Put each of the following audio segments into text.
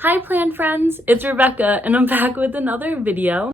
Hi plant friends, it's Rebecca and I'm back with another video.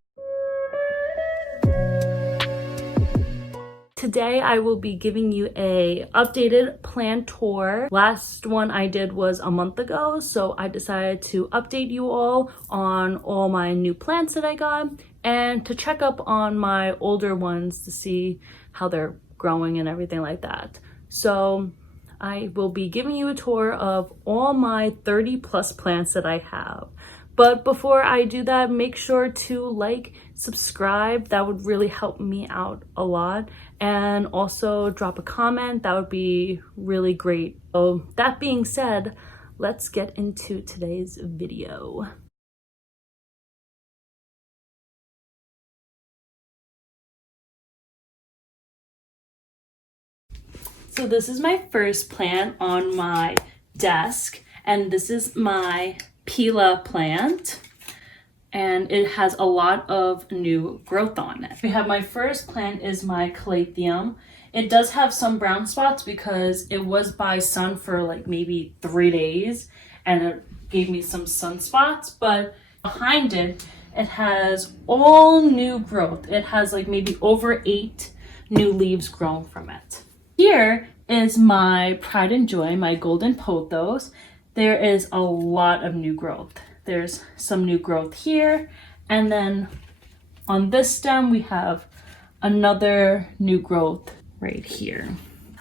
Today I will be giving you a updated plant tour. Last one I did was a month ago, so I decided to update you all on all my new plants that I got and to check up on my older ones to see how they're growing and everything like that. So I will be giving you a tour of all my 30 plus plants that I have. But before I do that, make sure to like, subscribe. That would really help me out a lot. And also drop a comment. That would be really great. So that being said, let's get into today's video. So this is my first plant on my desk, and this is my Pila plant, and it has a lot of new growth on it. We have my first plant is my Caladium. It does have some brown spots because it was by sun for like maybe 3 days and it gave me some sunspots, but behind it, it has all new growth. It has like maybe over 8 new leaves grown from it. Here is my pride and joy, my golden pothos. There is a lot of new growth. There's some new growth here, and then on this stem we have another new growth right here.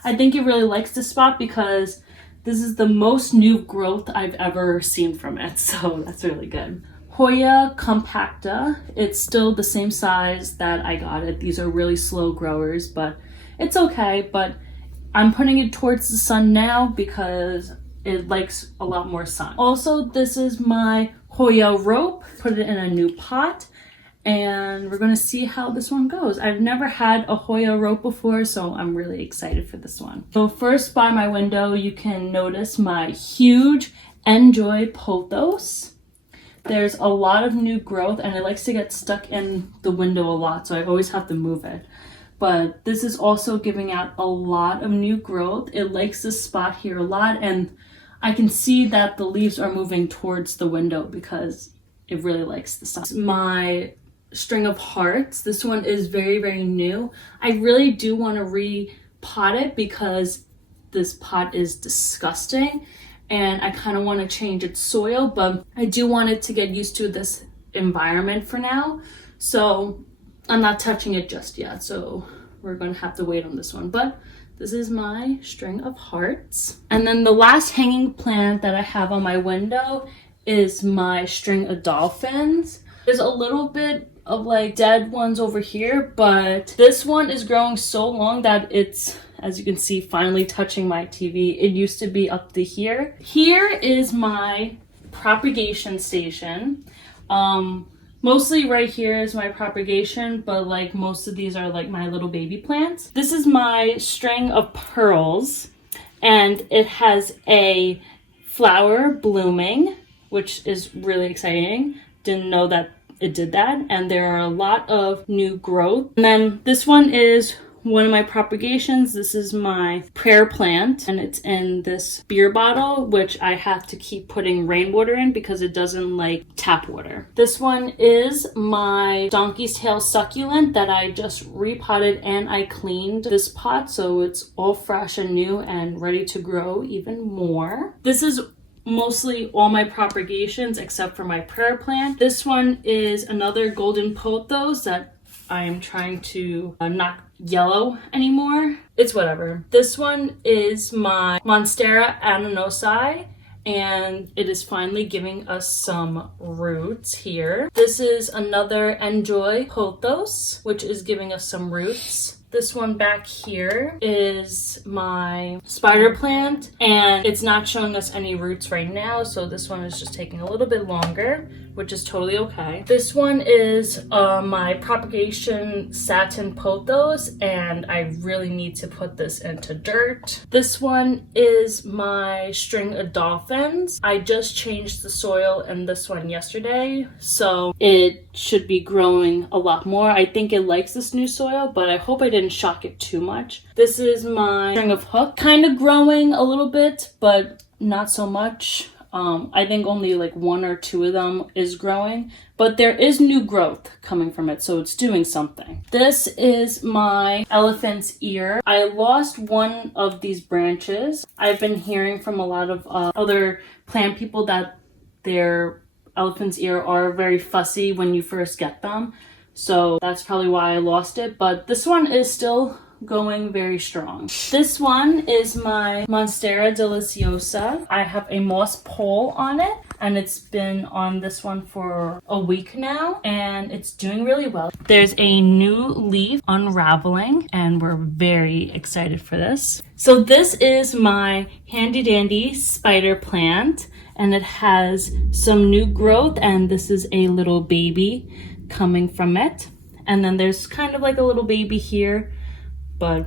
I think it really likes this spot because this is the most new growth I've ever seen from it, so that's really good. Hoya compacta, it's still the same size that I got it. These are really slow growers, but it's okay. But I'm putting it towards the sun now because it likes a lot more sun. Also, this is my Hoya rope. Put it in a new pot and we're gonna see how this one goes. I've never had a Hoya rope before, so I'm really excited for this one. So first, by my window, you can notice my huge Enjoy Pothos. There's a lot of new growth and it likes to get stuck in the window a lot, so I always have to move it. But this is also giving out a lot of new growth. It likes this spot here a lot, and I can see that the leaves are moving towards the window because it really likes the sun. My string of hearts, this one is very, very new. I really do want to repot it because this pot is disgusting and I kind of want to change its soil, but I do want it to get used to this environment for now. So I'm not touching it just yet, so we're going to have to wait on this one. But this is my string of hearts. And then the last hanging plant that I have on my window is my string of dolphins. There's a little bit of like dead ones over here, but this one is growing so long that it's, as you can see, finally touching my TV. It used to be up to here. Here is my propagation station. Mostly right here is my propagation, but like most of these are like my little baby plants. This is my string of pearls, and it has a flower blooming, which is really exciting. Didn't know that it did that, and there are a lot of new growth. And then this one is one of my propagations. This is my prayer plant, and it's in this beer bottle, which I have to keep putting rainwater in because it doesn't like tap water. This one is my donkey's tail succulent that I just repotted, and I cleaned this pot so it's all fresh and new and ready to grow even more. This is mostly all my propagations except for my prayer plant. This one is another golden pothos that I am trying to not yellow anymore. It's whatever. This one is my Monstera Adansonii, and it is finally giving us some roots here. This is another Enjoy Pothos, which is giving us some roots. This one back here is my spider plant, and it's not showing us any roots right now, so this one is just taking a little bit longer, which is totally okay. This one is my propagation Satin Pothos, and I really need to put this into dirt. This one is my string of dolphins. I just changed the soil in this one yesterday, so it should be growing a lot more. I think it likes this new soil, but I hope I didn't shock it too much. This is my string of hook, kind of growing a little bit, but not so much. I think only like 1 or 2 of them is growing, but there is new growth coming from it, so it's doing something. This is my elephant's ear. I lost one of these branches. I've been hearing from a lot of other plant people that their elephant's ear are very fussy when you first get them, so that's probably why I lost it, but this one is still going very strong. This one is my Monstera Deliciosa. I have a moss pole on it, and it's been on this one for a week now, and it's doing really well. There's a new leaf unraveling, and we're very excited for this. So this is my handy dandy spider plant, and it has some new growth, and this is a little baby coming from it. And then there's kind of like a little baby here. But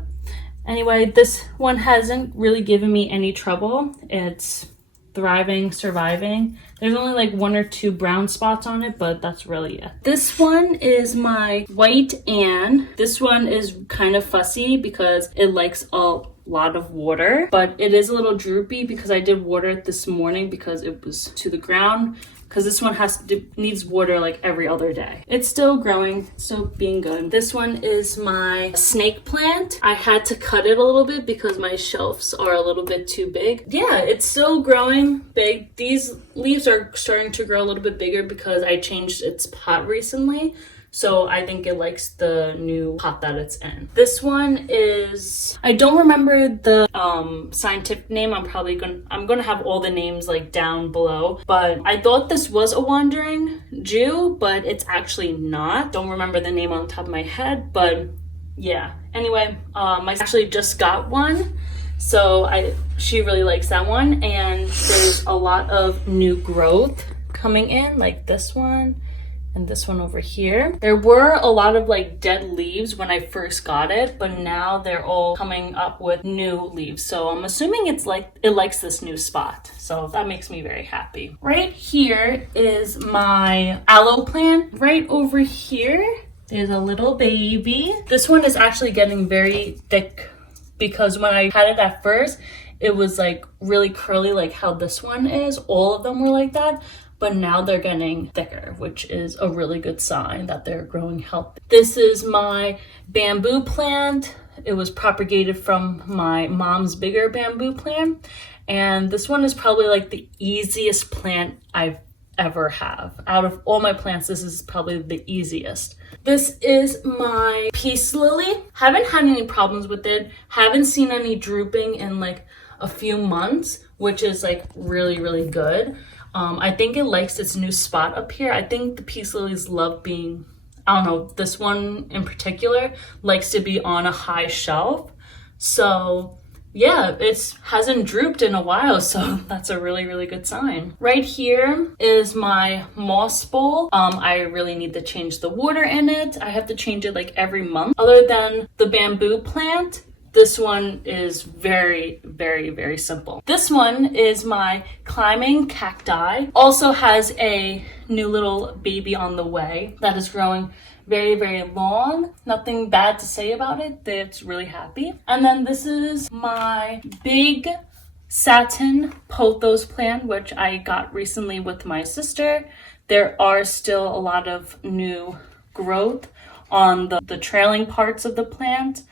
anyway, this one hasn't really given me any trouble. It's thriving, surviving. There's only like 1 or 2 brown spots on it, but that's really it. This one is my white Anne. This one is kind of fussy because it likes a lot of water, but it is a little droopy because I did water it this morning because it was to the ground. Because this one needs water like every other day. It's still growing, still being good. This one is my snake plant. I had to cut it a little bit because my shelves are a little bit too big. Yeah, it's still growing big. These leaves are starting to grow a little bit bigger because I changed its pot recently. So I think it likes the new pot that it's in. This one is, I don't remember the scientific name. I'm gonna have all the names like down below, but I thought this was a wandering Jew, but it's actually not. Don't remember the name on the top of my head, but yeah. Anyway, I actually just got one. So she really likes that one, and there's a lot of new growth coming in, like this one. And this one over here. There were a lot of like dead leaves when I first got it, but now they're all coming up with new leaves. So I'm assuming it likes this new spot. So that makes me very happy. Right here is my aloe plant. Right over here, there's a little baby. This one is actually getting very thick because when I had it at first, it was like really curly like how this one is. All of them were like that. But now they're getting thicker, which is a really good sign that they're growing healthy. This is my bamboo plant. It was propagated from my mom's bigger bamboo plant. And this one is probably like the easiest plant I've ever have. Out of all my plants, this is probably the easiest. This is my peace lily. Haven't had any problems with it. Haven't seen any drooping in like a few months, which is like really, really good. I think it likes its new spot up here. I think the peace lilies love being, I don't know, this one in particular likes to be on a high shelf. So yeah, it hasn't drooped in a while, so that's a really, really good sign. Right here is my moss bowl. I really need to change the water in it. I have to change it like every month. Other than the bamboo plant, this one is very, very, very simple. This one is my climbing cacti. Also has a new little baby on the way that is growing very, very long. Nothing bad to say about it. It's really happy. And then this is my big Satin Pothos plant, which I got recently with my sister. There are still a lot of new growth on the trailing parts of the plant.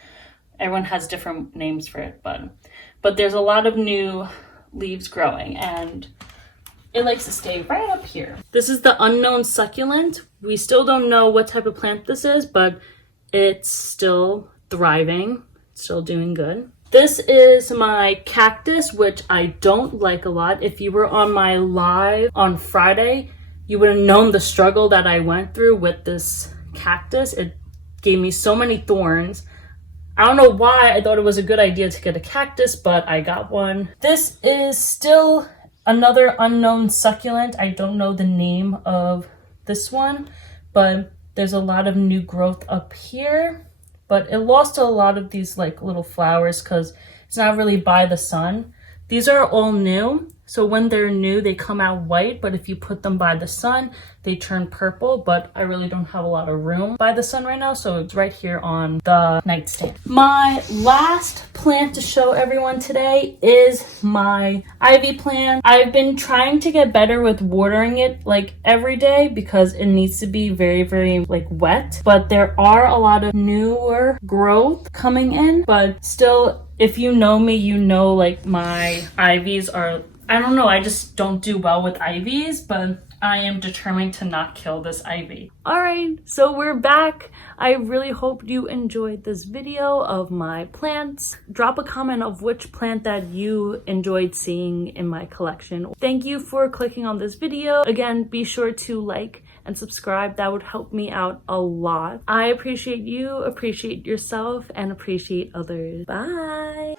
Everyone has different names for it, but there's a lot of new leaves growing, and it likes to stay right up here. This is the unknown succulent. We still don't know what type of plant this is, but it's still thriving, still doing good. This is my cactus, which I don't like a lot. If you were on my live on Friday, you would have known the struggle that I went through with this cactus. It gave me so many thorns. I don't know why I thought it was a good idea to get a cactus, but I got one. This is still another unknown succulent. I don't know the name of this one, but there's a lot of new growth up here. But it lost a lot of these like little flowers because it's not really by the sun. These are all new. So when they're new, they come out white, but if you put them by the sun, they turn purple, but I really don't have a lot of room by the sun right now, so it's right here on the nightstand. My last plant to show everyone today is my ivy plant. I've been trying to get better with watering it like every day because it needs to be very, very like wet, but there are a lot of newer growth coming in, but still, if you know me, you know like my ivies are, I don't know, I just don't do well with ivies, but I am determined to not kill this ivy. All right, so we're back. I really hope you enjoyed this video of my plants. Drop a comment of which plant that you enjoyed seeing in my collection. Thank you for clicking on this video. Again, be sure to like and subscribe. That would help me out a lot. I appreciate you, appreciate yourself, and appreciate others. Bye.